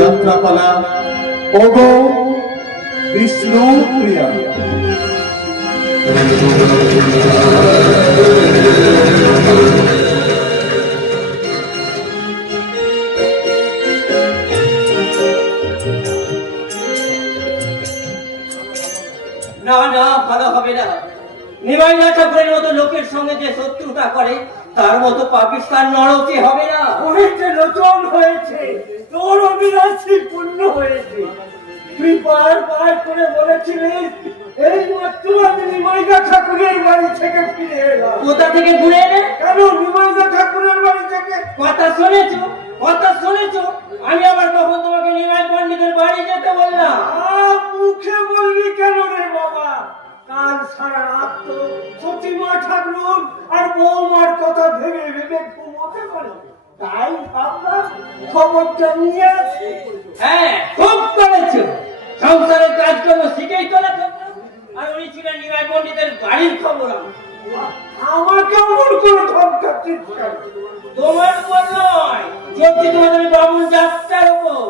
যাত্রাপালা ওগো বিষ্ণু প্রিয়া। না না, ভালো হবে না। নিমাই না ঠাকুরের মতো লোকের সঙ্গে যে শত্রুতা করে তার মতো পাকিস্তান নরকে হবে না। হয়েছে রচন হয়েছে, তোর অভিলাষী পূর্ণ হয়েছে। তুই বার করে বলেছিলিস এই মাত্র আমি নিমাইদা ঠাকুরের বাড়ি থেকে ফিরে এলাম। কোথা থেকে ঘুরে এলে? কেন নিমাইদা ঠাকুরের বাড়ি থেকে? কথা শুনেছো, কথা শুনেছো? আমি আবার কখন তোমাকে নিমাই পণ্ডিতের বাড়ি যেতে বললাম? মুখে বলবি কেন রে বাবা? কাল সারা রাত তো সতীমা ঠাকুর আর বৌমার কথা ভেবে ভেবে ঘুমোতে পারে, তাই ভাবলাম খবরটা নিয়ে আসি। হ্যাঁ, খুব করেছো। সংসারের কাজকর্ম শিখেই চলেছো। আর উনি ছিলেন নিমাই পণ্ডিতের বাড়ির খবর। আমাকে অমন করে ধমকাচ্ছিস কেন? তোমার উপর নয়, চলছে তোমাদের বাবুল যাত্রার উপর।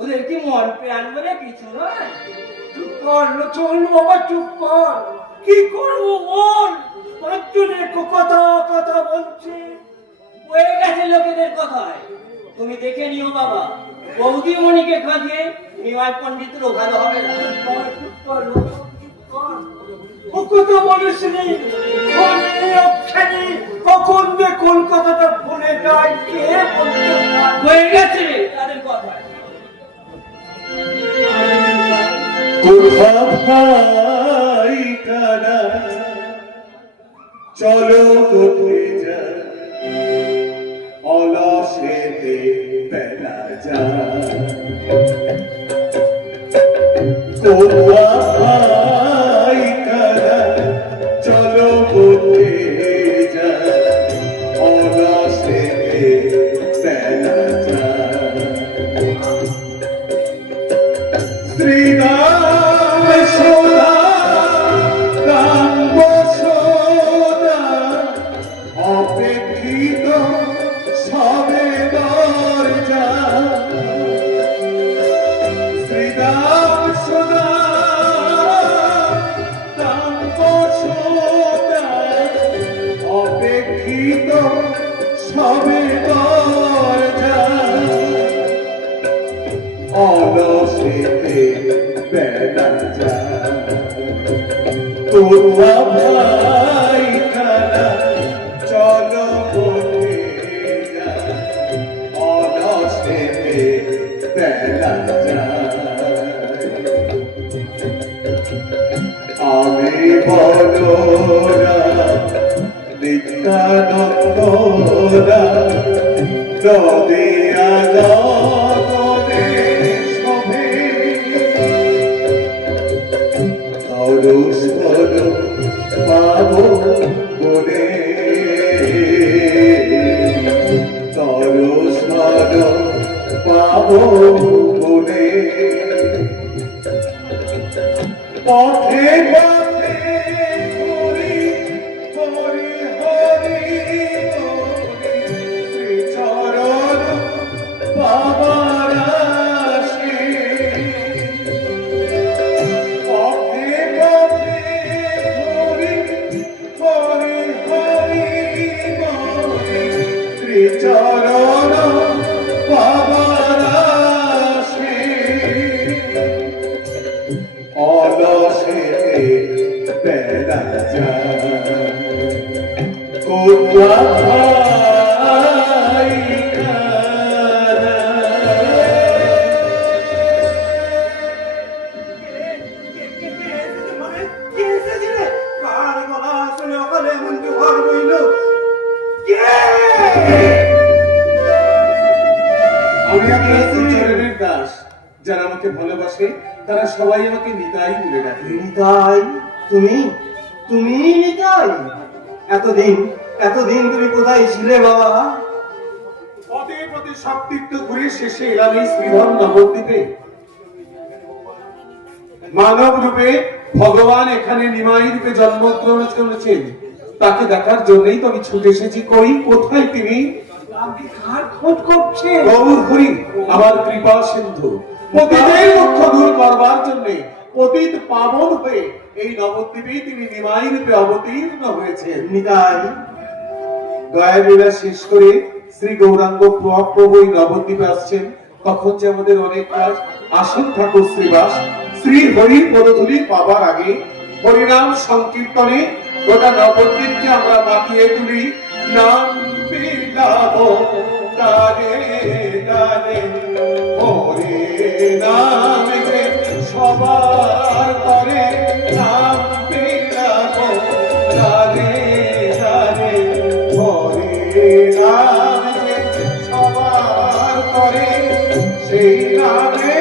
ওদের কি মন প্রাণ বলে কিছু নয়? চুপ কর লোচন বাবা, চুপ কর। কি করবো বল? পাঁচজনে কথা কথা বলছে। হয়ে গেছে লোকেদের কথায়। তুমি দেখে নিও বাবা, বৌদিমণিকে খাঁদিয়ে নিমাই পণ্ডিতেরও ভালো হবে না। চুপ কর লোচন, চুপ কর। ও কথা বলিস নি, কখন যে কোন কথাটা ভুলে যায় কে বলতে পারে? হয়ে গেছে তাদের কথায়। কোথায় কানা চলো কোথায় যা, অলসেতে বেলা যা। কোথায় কানা চলো কোথায় যা, অলসেতে বেলা যা। শ্রীরাম সোনা রাম সোনা অপেক্ষিত সবে দরজা। শ্রীরাম সোনা রাম সোনা অপেক্ষিত সবে দরজা। অলসেতে বেলা যা, কোথায় কানা চলো কোথায় যা, অলসেতে বেলা যা। আমি বলরা নিত্যানন্দরা নদিয়া গগনে শোভে, তরুস্বর পাবো বলে, তরুস্বর পাবো বলে। পথে পথে হরি হরি হরি হরি, শ্রীচরণ পাবার আসে। পথে পথে হরি হরি হরি হরি, শ্রীচরণ পাবার আসে। অলসেতে বেলা যা, কোথায় কানা। আমি আপনার চরণের দাস। যারা আমাকে ভালোবাসে তারা সবাই আমাকে নিতাই বলে ডাকে। নিতাই? তুমি তুমি নিতাই? এতদিন এতদিন তুমি কোথায় ছিলে বাবা? পথে পথে সব তীর্থ ঘুরে শেষে এলাম এই শ্রীধর নবদ্বীপে। মানব রূপে ভগবান এখানে নিমাই রূপে জন্মগ্রহণ করেছেন, তাকে দেখার জন্যই তো আমি ছুটে এসেছি। কই কোথায় তিনি? আপনি কার খোঁজ করছেন? গৌর হরি আমার কৃপা সিন্ধু, পতিতের দুঃখ দূর করবার জন্য পতিত পাবন হয়ে এই নবদ্বীপে তিনি নিমাই রূপে অবতীর্ণ হয়েছেন। নিতাই, দয়া লীলা শেষ করে শ্রী গৌরাঙ্গ প্রভু এই নবদ্বীপে আসছেন। তখন যে আমাদের অনেক কাজ, আসুন ঠাকুর শ্রীবাস শ্রী হরির পদধূলি পাবার আগে হরিনাম সংকীর্তনে গোটা নবদ্বীপকে আমরা মাতিয়ে তুলি। নাম বিলাবো গানে গানে, হরে নাম গে সবার করে, নাম বিলাবো গানে গানে, হরে নাম গে সবার করে, সেই নামে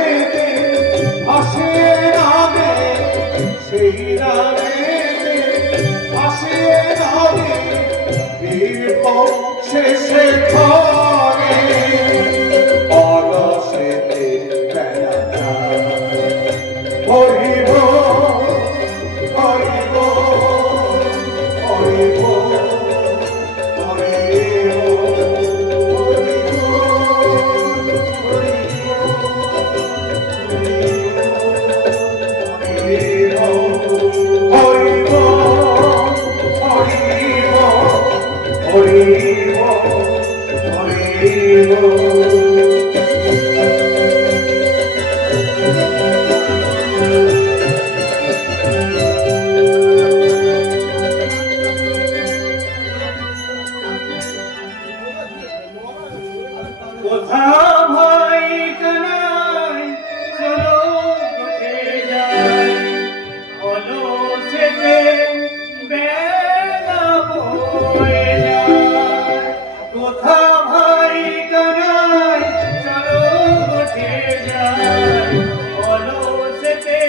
আসে নামে, সেই নামে আসে নামে, বিপদ শেষে ঘরে অলসেতে বেলা যায়। হরিব হরিব হরিব কোথা ভাই কানাই চলো কোঠে যাই, হলো সেতে বেলা বয়ে যায়। কোথা ভাই কানাই চলো কোঠে যাই, হলো সেতে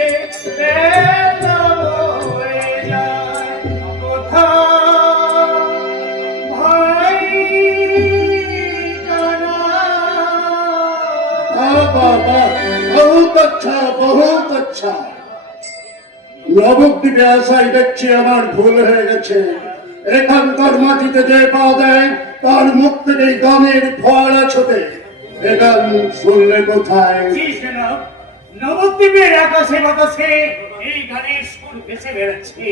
বেলা বয়ে যায়। কোথা ভাই बहुत अच्छा बहुत अच्छा। নবদ্বীপে আসাই দেখছি আমার ভুল হয়ে গেছে। এখানকার মাটিতে যে পা দেয় তার মুখ থেকে গানের ফোয়ারা ছোটে। এ গান শুনলে কোথায়? জি জনাব, নবদ্বীপের আকাশে বাতাসে এই গানের সুর ভেসে বেড়াচ্ছে।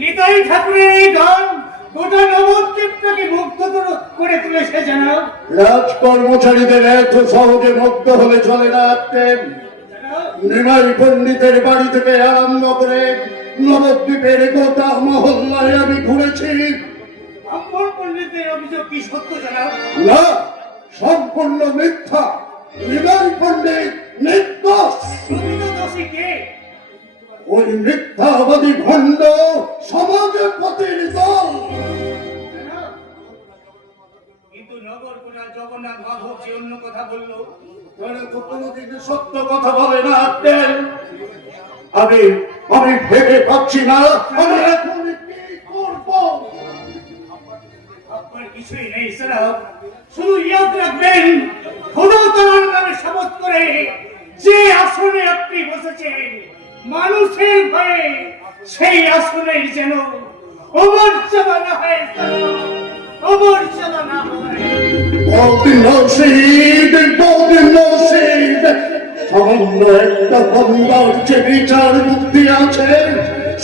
নিতাই ঠাকুরের এই গান গোটা নবদ্বীপটাকে মুগ্ধ করে তুলেছে জনাব। রাজ কর্মচারীদের এত সহজে মুগ্ধ হলে চলে না। নিমাই পণ্ডিতের বাড়ি থেকে আরম্ভ করে নবদ্বীপের গোটা মহল্লায় আমি ঘুরেছি। ব্রাহ্মণ পণ্ডিতের অভিযোগ কি সত্য জনাব? না, সম্পূর্ণ মিথ্যা। নিমাই পণ্ডিত নির্দোষ। প্রকৃত দোষী কে? ওই মিথ্যাবাদী ভণ্ড সমাজের পতির দল। জনাব, কিন্তু নগর কোটা জগন্নাথ মাধব যে অন্য কথা বললো। তারা তো কোনোদিন সত্য কথা বলে না। আমি আমি ভেবে পাচ্ছি না আমি এখন কি করব। আপনার কিছুই নেই জনাব, শুধু ইয়াদ রাখবেন খোদা তাআলার নামে শপথ করে যে আসনে আপনি বসেছেন, মানুষের ভয়ে সেই আসনের যেন অমর্যাদা না হয় জনাব, অমর্যাদা না হয়। golden নসিব সামান্য একটা বন্দার যে বিচার বুদ্ধি আছে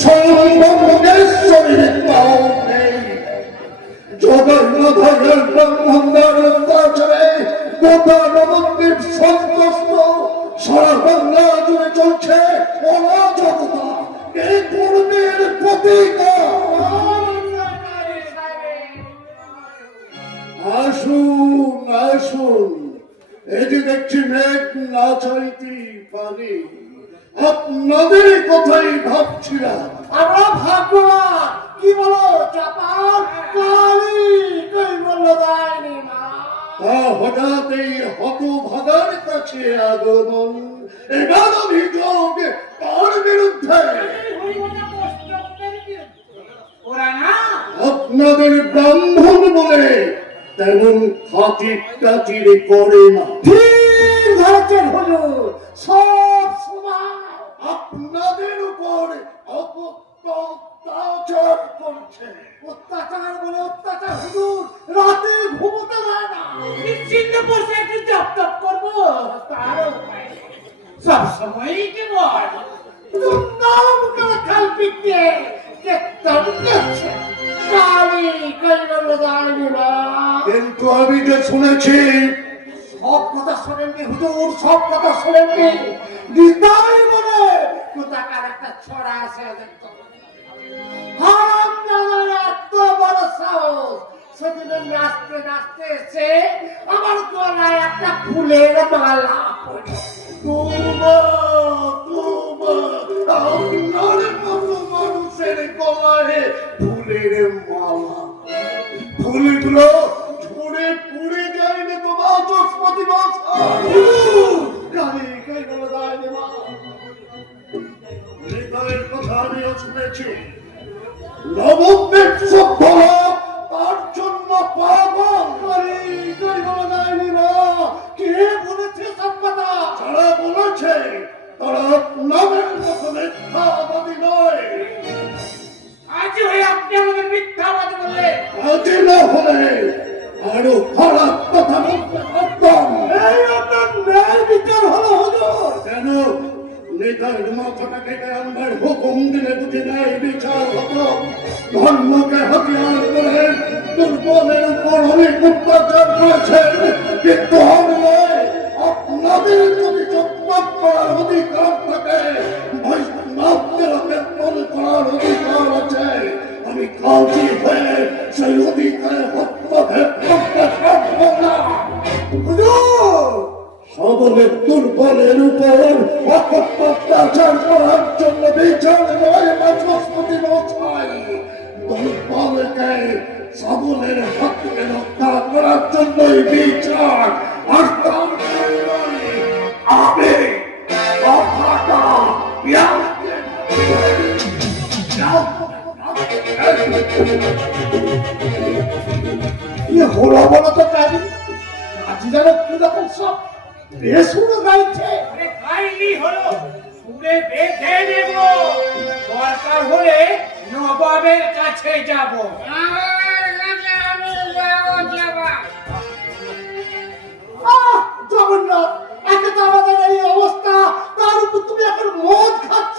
সর্বমগেশ্বরীর তাও নেই। জগন্নাথের ব্রহ্মাণ্ডের অত্যাচারে গোটা নবদ্বীপ সন্তুষ্ট, সারা বাংলা জুড়ে চলছে অরাজকতা। এই কর্মের প্রতিকার। আসুন আসুন, এই যে দেখছি মেঘ না চাইতে পানি, আপনাদের কথাই ভাবছিলাম। আমরা ভাববো না, কি বলো চাপাল কালি কই বললো দেয়নি মা। তা হঠাৎ এই হতভাগার কাছে আগমন, এবার অভিযোগ তার বিরুদ্ধে। ওরা না আপনাদের ব্রাহ্মণ বলে তেমন খাতির টাতির করে না। ঠিক ধরেছেন হুজুর, সব সময় আপনাদের উপর অত্যাচার করছে। অত্যাচার বলে অত্যাচার হুজুর, রাতে ঘুমোতে দেয় না। সব সময় কেবল দুমদাম করে খাল পিটিয়ে কেতন করছে কালি কইল জানি না। কিন্তু আমি যে শুনেছি, সব কথা শোনেননি হুজুর, সব কথা শোনেননি। নিতাই বলে কোথাকার একটা ছড়া আছে ওদের তো। হারামজাদার এত বড় সাহস, সেদিন নাচতে নাচতে এসে আমার গলায় একটা ফুলের মালা পড়ে। আপনার মতো মানুষের গলায় ফুলের মালা, ফুলগুলো ঝরে পুড়ে যায়নি তো বাচস্পতি হৃদয়ের কথা আমিও শুনেছি। নবদ্বীপ সভ্যরা তার জন্য পাগল। কে বলেছে সব কথা? যারা বলেছে তারা আপনাদের মতো মিথ্যাবাদী নয়। আজ হয়ে আপনি আমাদের মিথ্যাবাদী বললে আজই না হলে আরো খারাপ কথা বলতে পারতাম। এই আপনার ন্যায় বিচার হলো হুজুর। কেন নেতার মাথাটা কেটে আনবার হুকুম দিলে বুঝি নাই বিচার হতো? ধর্মকে হাতিয়ার করে দুর্বলের উপর অনেক অত্যাচার করেছেন, কিন্তু নয়। আপনাদের যদি চকমক করার অধিকার থাকে, বৈষ্ণবদেরও বেতন করার অধিকার আছে। আমি কাজী হয়ে সেই অধিকারে হস্তক্ষেপ করতে পারব না। সবলের দুর্বলের উপর অত্যাচার করার জন্য বিচার নয় বাচস্পতি মশাই। দুর্বলকে সবলের হাতকে রক্ষা করার জন্যই বিচার, আর তার জন্যই আমি কথাটা হলো বলো তো কাজী, কাজী যেন কিরকম সব বেসুরো গাইছে। গাইলি হলো, সুরে বেঁধে নেব, দরকার হলে নবাবের কাছে যাব। জগন্নাথ, একে তো আমাদের এই অবস্থা, তার উপর তুমি এখন মদ খাচ্ছ।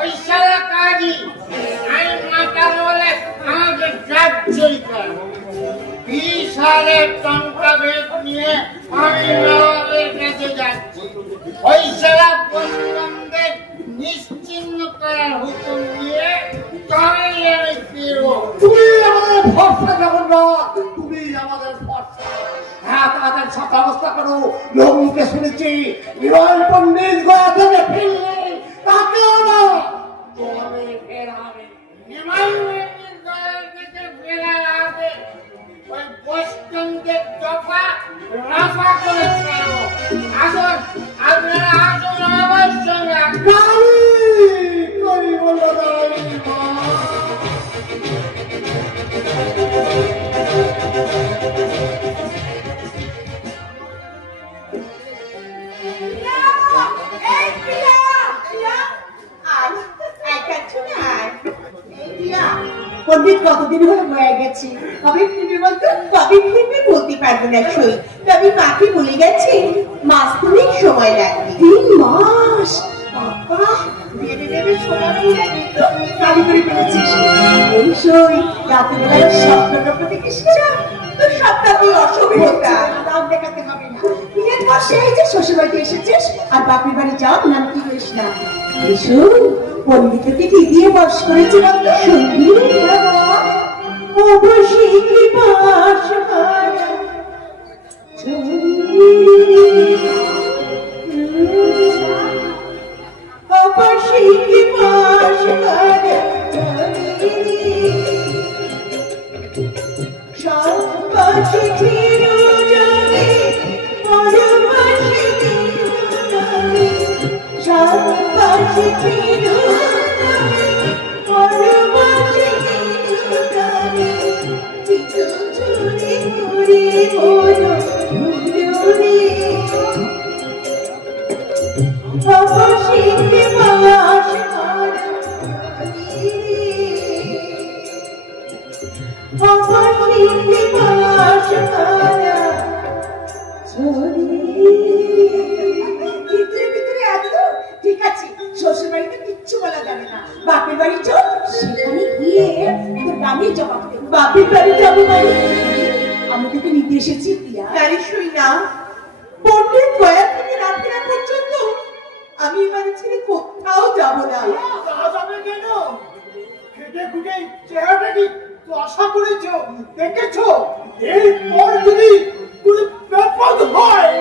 ওই সারা কাজই আমি মাথা বলে আমাকে যাচ্ছই কেন? 20,000 টঙ্কা বেগ নিয়ে আমি নবাবের কাছে যাচ্ছি। ওই সারা বন্ধুদের নিশ্চিন্ন করার হুকুম দিয়ে তবেই আমি ফিরবো। তুমি আমাদের ভরসা জগন্নাথ, তুমি আমাদের ভরসা। হ্যাঁ, তাড়াতাড়ি সব ব্যবস্থা করো। লোককে শুনেছি বিরল পণ্ডিত গোয়া থেকে ফিরলে তাকেও না তোমাকে ফেরাবে। নিমাই মেয়েটির গলার থেকে ফেরার আগে ওই বৈষ্ণবদের দফা রাফা করে ছাড়বো। আসুন, আপনারা আসুন আমার সঙ্গে। করি বলো দাঁড়াই মা। পণ্ডিত কতদিন হলো হয়ে গেছে, কবে ফিরবে বলতো? কবে ফিরবে বলতে পারবো না সই, তবে মাকে বলে গেছে মাস তিনেক সময় লাগবে। 3 মাস? বাবা, ভেবে ভেবে সোনা পুরো কিন্তু খালি করে ফেলেছিস। এই সই, রাত্রিবেলা স্বপ্নটা দেখিস না? তো সবটা বই অসভ্যতা, নাম দেখাতে হবে না। বিয়ের পর সেই যে শ্বশুরবাড়ি এসেছিস আর বাপের বাড়ি যাওয়ার নাম কি করিস না? এসো, পণ্ডিতকে কি দিয়ে বস করেছে বলতো? শুনবি বাবা, অবশ্যই কি পাশ হারা অবশ্যই কি পাশ হারা সবাসী ছিল জানে পরবাসী জানে সবাসী ছিল পরবাসী জানে চিতো চুরি করে মনো ভুলরে অবশ্যই কি পাশ হারা অবশ্যই মাস মারা ভিতরে ভিতরে এত ঠিক আছে, শ্বশুর বাড়িতে কিচ্ছু বলা যাবে না, বাপের বাড়ি চল, সেখানে গিয়ে তোর নামে জবাব দেব। বাপের বাড়ি যাবো মানে? আমি তোকে নিতে এসেছি প্রিয়া। আরে শুই না, পণ্ডিত গয়া থেকে রাত্রিরা পর্যন্ত আমি এবারে ছেড়ে কোথাও যাব না। তা যাবে কেন? খেটে খুটে চেহারাটা কি আশা করেছো, দেখেছো? এরপর যদি কোনো বিপদ হয়,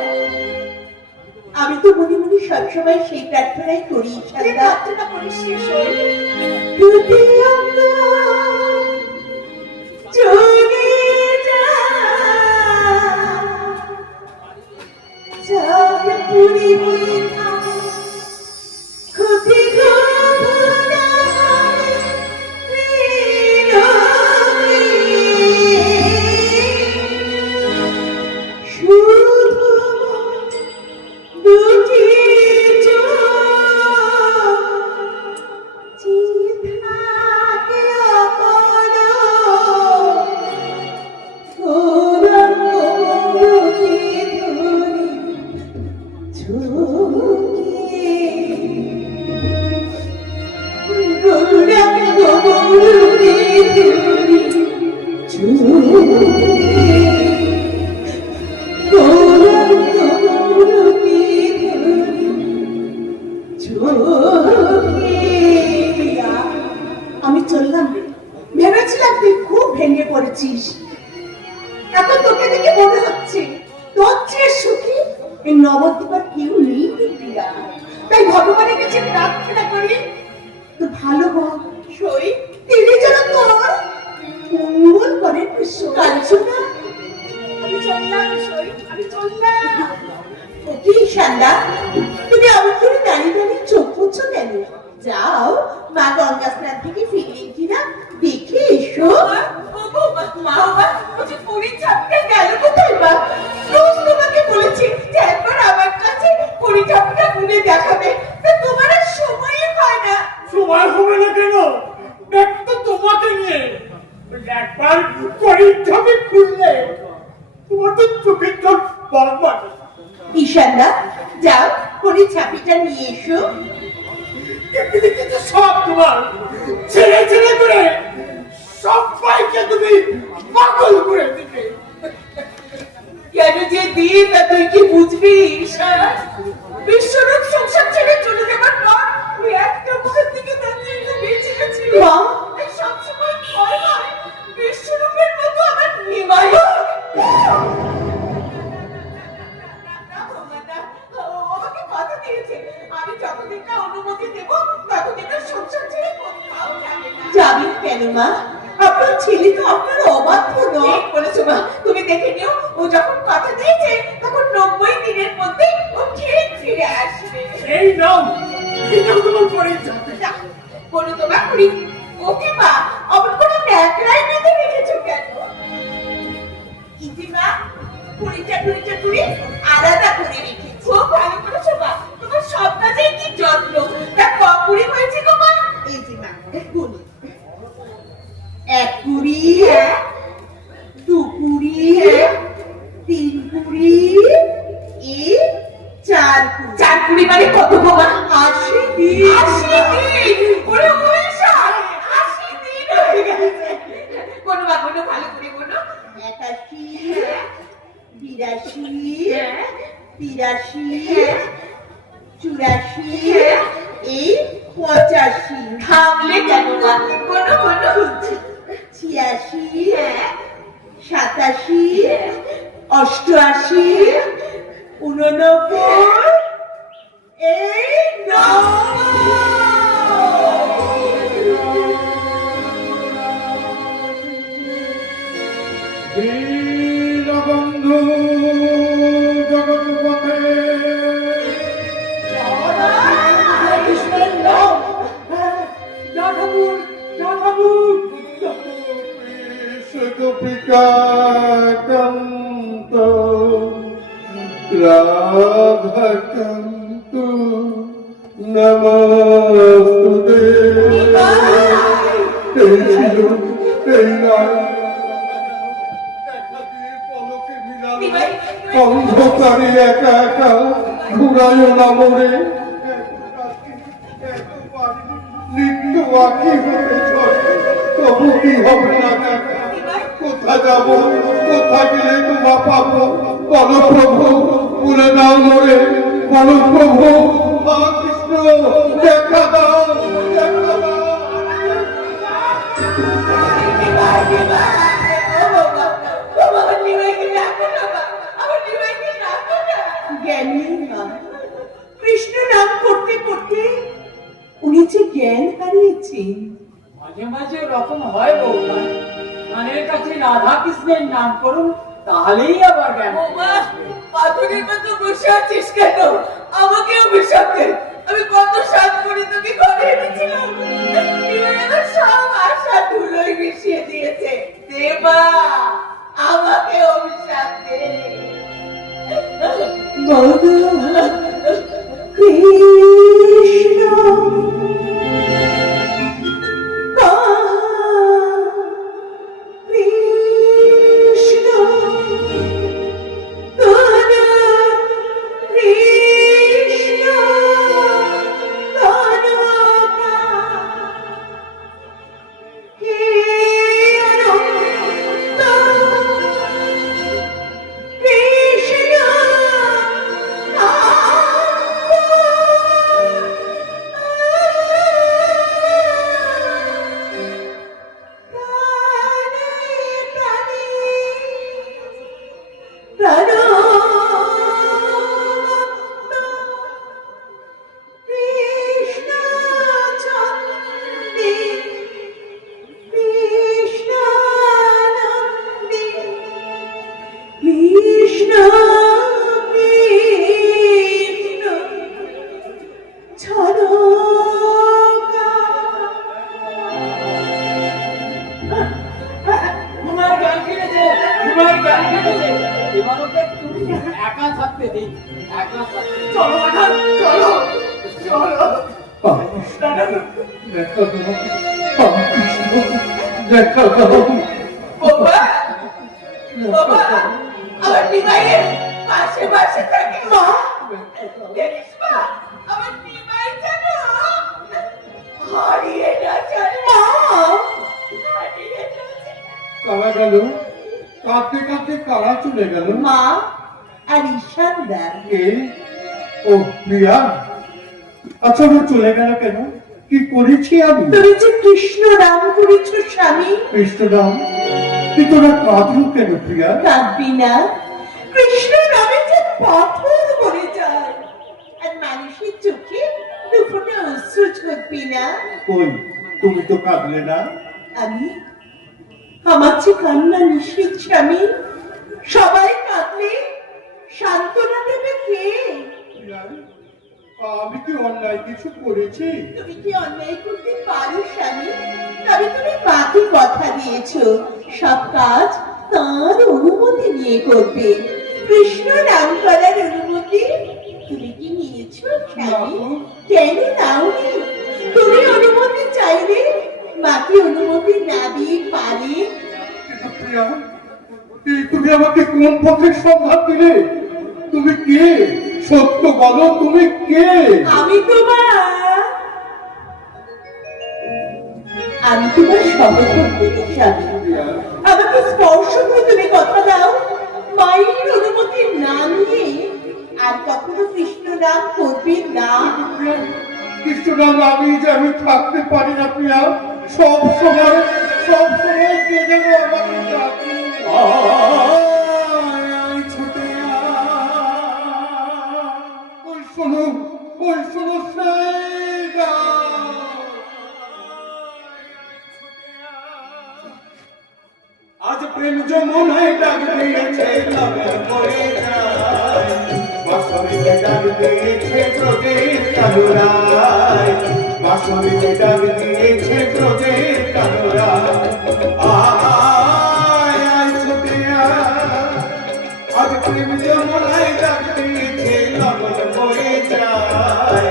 আমি তো মনে মনে সবসময় সেই প্রার্থনাই করি। প্রার্থনা করিস যদি আমরা চলে যাবে পুরি ক্ষতি আমি চললাম রে, ভেবেছিলাম তুই খুব ভেঙে পড়েছিস, এখন তোকে দেখে মনে হচ্ছে তোর চেয়ে সুখী এই নবদ্বীপের কেউ নেই প্রিয়া। তাই ভগবানের কাছে প্রার্থনা করি তোর ভালো হোক, সই তিনি যেন তোর মঙ্গল করেন। কাঞ্চনা আমি চললাম, সই আমি চললাম। কি শান্তা, তুমি আমার করে দাঁড়িয়ে দাঁড়িয়ে চোখ মুছছো কেন? যাও, মা গঙ্গা স্নান থেকে ফিরলেন কিনা দেখে এসো। পুরীর চাপটা গেল কোথায় মা? রোজ তোমাকে বলেছি যে একবার আমার কাছে পুরী চাপটা ঘুরে দেখাবে, তা তোমার আর সময় হয় না। সময় হবে না কেন? দেখ তো তোমাকে নিয়ে একবার পরীক্ষাকে খুললে তোমার তো চোখের জল বারবার। ঈশানদা, যাও পুরী ছাপিটা নিয়ে এসো। কিন্তু সব তোমার ছেড়ে ছেড়ে করে সবাইকে তুমি পাগল করে দিবে। কেন যে দিন তা তুই কি বুঝবি ঈশান? বিশ্বরূপ সংসার ছেড়ে চলে যাবার পর তুই একটা মুখের দিকে তাকিয়ে বেঁচে গেছিলি। সবসময় ভয় হয় বিশ্বরূপের মতো আমার নিমাই আমাকে কথা দিয়েছে, আমি যতদিন না অনুমতি দেব ততদিন সংসার ছেড়ে কোথাও যাবে না। যাবি কেন মা? আপনার ছেলে তো আপনার অবাধ্য নয়। বলেছো মা, তুমি দেখে নিও, ও যখন কথা দিয়েছে তখন 90 দিনের মধ্যে ও ঠিক ফিরে আসবে। এই নাও, এটা তোমার পরীক্ষা। কোনো তোমার করি ওকে মা, অমন করে ন্যাকড়ায় বেঁধে রেখেছো কেন? ইতিমা পুরিটা আলাদা করে রেখেছি। খুব ভালো করেছো মা, তোমার সব কাজেই কি যত্ন। তা কপুরি হয়েছে গো মা? এই যে মা, গুনি 1 পুরি, 2 পুরি, 3 পুরি, 4 পুরি। 4 পুরি মানে কত গো মা? 80 দিন। 80 দিন ওরে ওইসা 80 দিন হয়ে গেছে। কোন মা, কোন ভালো করে বলো। 81, 82, 83, 84, 85। থামলে কেন মা? কোন হচ্ছে 86, 87, 88, 89, এই 9। দীনবন্ধু জগৎপথে গোপিকান্ত রাধাকান্ত নমস্তুতে। এই ছিল এই নয় অন্ধকারে একা একা ঘুরায় না মরে নিত্য আঁকি হতে চলে তবু কি হবে না দেখা কোথা যাব কোথা গেলে তোমা পাবো বলো প্রভু পুরে নাও মরে বলো প্রভু মা কৃষ্ণ দেখা দাও দেখা দাও কৃষ্ণ নাম করতে করতে উনি যে জ্ঞান হারিয়েছেন। মাঝে মাঝে ওরকম হয় বৌমা, কানের কাছে রাধা কৃষ্ণের নাম করুন তাহলেই আবার জ্ঞান। পাথরের মতো বসে আছিস কেন? আমাকে অভিশাপ দে। আমি কত সাত করে তোকে ঘরে এনেছিলাম, এবার সব আশা ধুলোয় মিশিয়ে দিয়েছে। দেবা, আমাকে অভিশাপ দে। কৃষ্ণ একা থাকতে দিই, একা থাকতে। চলো মাঠান, চলো চলো। দেখা দাও দেখা দাও বাবা, বাবা, আমার নিমাইয়ের পাশে পাশে থাকে। মা, দেখিস মা, আমার নিমাই যেন হারিয়ে না যায়। মা, হারিয়ে না যায়। কারা গেল কাঁদতে কাঁদতে কারা চলে গেল মা আর ঈশানদা। কে ও প্রিয়া আচ্ছা ও চলে গেল কেন কি করেছি আমি তুমি যে কৃষ্ণ নাম করেছ স্বামী, কৃষ্ণরাম তুই তোরা কাঁদলো কেন প্রিয়া কাঁদবি না। কৃষ্ণ নামে যে পাথর ভরে যায় আর মানুষের চোখে দুফোটা অশ্রু ঝরবি না। কই তুমি তো কাঁদলে না আমি আমার যে কান্না নিষেধ স্বামী। সবাই কাঁদলে সান্ত্বনা দেবে কে? প্রিয়া, আমি কি অন্যায় কিছু করেছি তুমি কি অন্যায় করতে পারো স্বামী? তবে তুমি মাকে কথা দিয়েছো সব কাজ তার অনুমতি নিয়ে করবে। কৃষ্ণ নাম করার অনুমতি তুমি কি নিয়েছো স্বামী? কেন নাওনি? তুমি অনুমতি চাইলে মাকে অনুমতি না দিয়ে পারে? কিন্তু প্রিয়া তুমি আমাকে কোন পথের সন্ধান দিলে তুমি কে সত্য বলো তুমি কে আমি তোমার সহকর্মী স্বামী। আমাকে স্পর্শ করে তুমি কথা দাও মায়ের অনুমতি না নিয়ে আর কখনো কৃষ্ণ নাম করবে না। কৃষ্ণনাম আমি যে আমি থাকতে পারি না প্রিয়া সব সময় কে যেন আমাকে ডাকে ওই শোনো সেই গান। আজ প্রেম যমুনায় ডাক দিয়েছে লগন হয়ে যায়, বাঁশরীতে ডাক দিয়েছে ব্রজের কালুরায়, বাঁশরীতে ডাক দিয়েছে ব্রজের কালুরায়। আয় আয় ছুটে আয়, আজ প্রেম যমুনায় ডাক দিয়েছে লগন হয়ে যায়,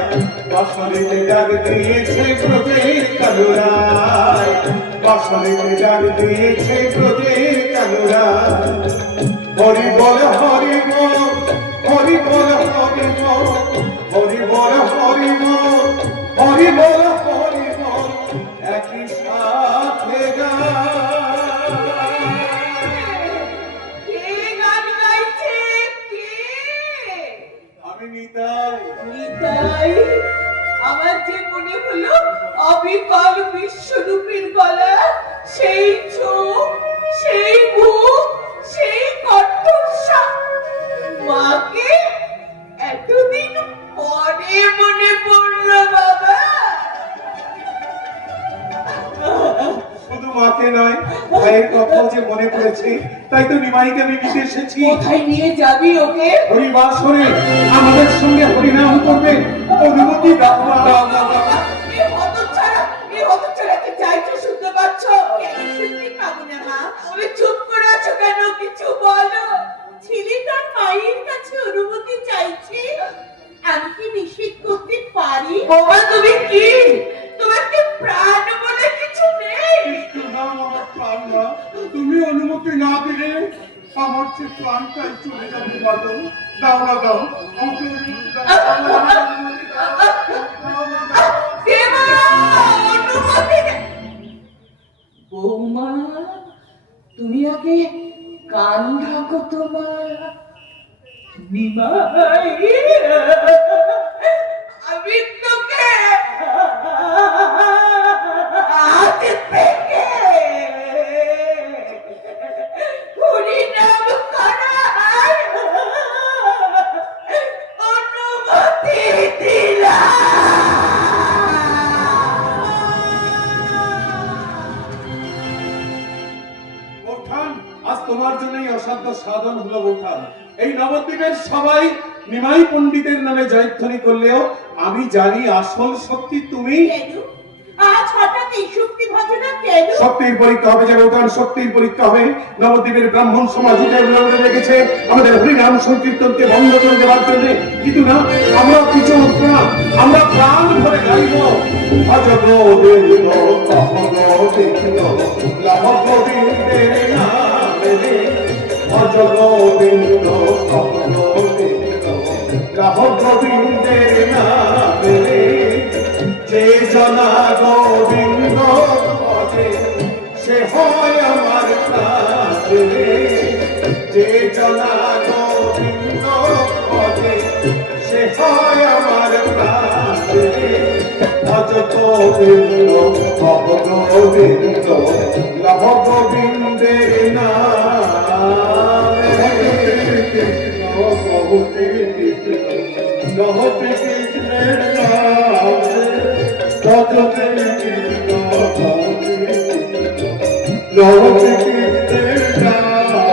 বাঁশরীতে ডাক দিয়েছে ব্রজের কালুরায়, বাঁশরীতে ডাক দিয়েছে ব্রজের কালুরায়। হরি বল তাই তো নিমাইকে আমি নিতে এসেছি। কোথায় নিয়ে যাবি ওকে? হরিবাসরে আমাদের সঙ্গে হরিনাম করবে, অনুমতি দাও না। এই হতচ্ছাড়াকে চাইছো, শুনতে পাচ্ছ? শুনতে পাবো না মা। তুমি চুপ করে আছো কেন? কিছু বলো। ছেলে তার মায়ের কাছে অনুমতি চাইছে, আমি কি নিষেধ করতে পারি? বাবা তুমি কি? তোমার কি প্রাণ বলে কিছু নেই? না আমার প্রাণ না, তুমি অনুমতি না দিলে আমার যে প্রাণটাই চলে যাবে মাতো। দাও না, দাও আমাকে অনুমতি দাও। দেবা, অনুমতি দে। বৌমা, তুমি আগে কান ঢাকো তোমার। নিমাই, আমি তোকে আজ থেকে হরিনাম করার অনুমতি বৌঠান, আজ তোমার জন্যই অসাধ্য সাধন হলো বৌঠান। এই নবদ্বীপের সবাই নিমাই পণ্ডিতের নামে জয়ধ্বনি করলেও আমি জানি আসল শক্তি তুমি। কেন আজ হঠাৎ এই শক্তি ভজনা কেন? শক্তির পরীক্ষা হবে যে বৌঠান, শক্তির পরীক্ষা হবে। নবদ্বীপের ব্রাহ্মণ সমাজ রেখেছে আমাদের হরিনাম সংকীর্তনকে বন্ধ করে দেওয়ার জন্য, কিন্তু না, আমরা কিছু না, আমরা প্রাণ ভরে গাইব। ভজ গোবিন্দ কহ গোবিন্দ লাভ গোবিন্দের নামে, ভজ গোবিন্দ কহ গোবিন্দ লাভ গোবিন্দের নামে। যে জনা গোবিন্দ ভজে সে হয় আমার প্রাণ। যে জনা গোবিন্দ ভজে সে হয় আমার প্রাণ। ভজ গোবিন্দ ভব গোবিন্দ লাভ গোবিন্দের নামে। নহতে কৃষ্ণের নামে, ভজতে কৃষ্ণ ভজে, নহতে কৃষ্ণের নামে।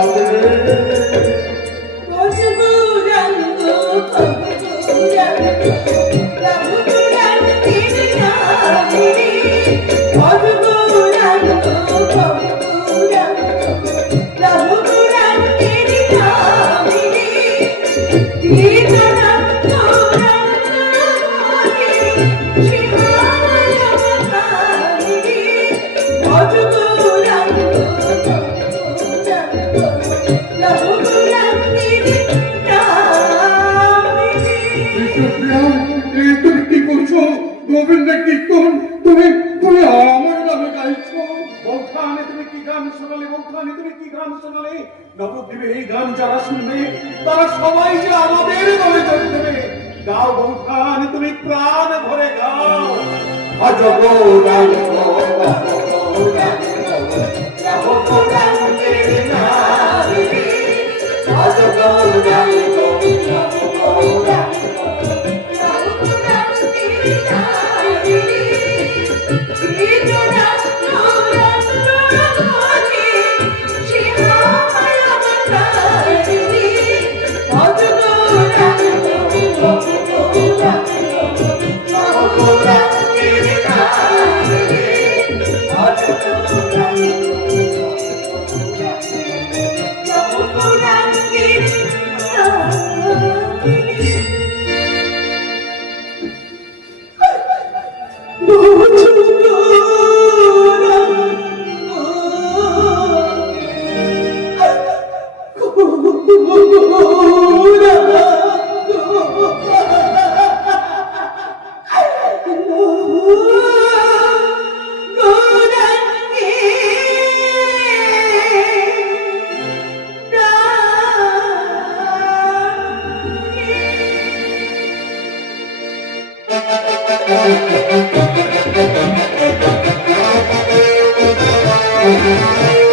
তুমি কি করছো গোবিন্দের কীর্তন? তুমি তুমি আমার নামে গাইছো। বৌঠানে তুমি কি গান শোনালে? বৌঠানে তুমি কি গান শোনালে? নবদ্বীপের এই গান যারা শুনবে তারা সবাই যে আমাদের দলে যোগ দেবে। গাও বৌঠান, তুমি প্রাণ ভরে গাও। ভজ গৌরাঙ্গ লাভ গৌরাঙ্গের নামে, ভজ গৌরাঙ্গ লাভ গৌরাঙ্গ। Thank you.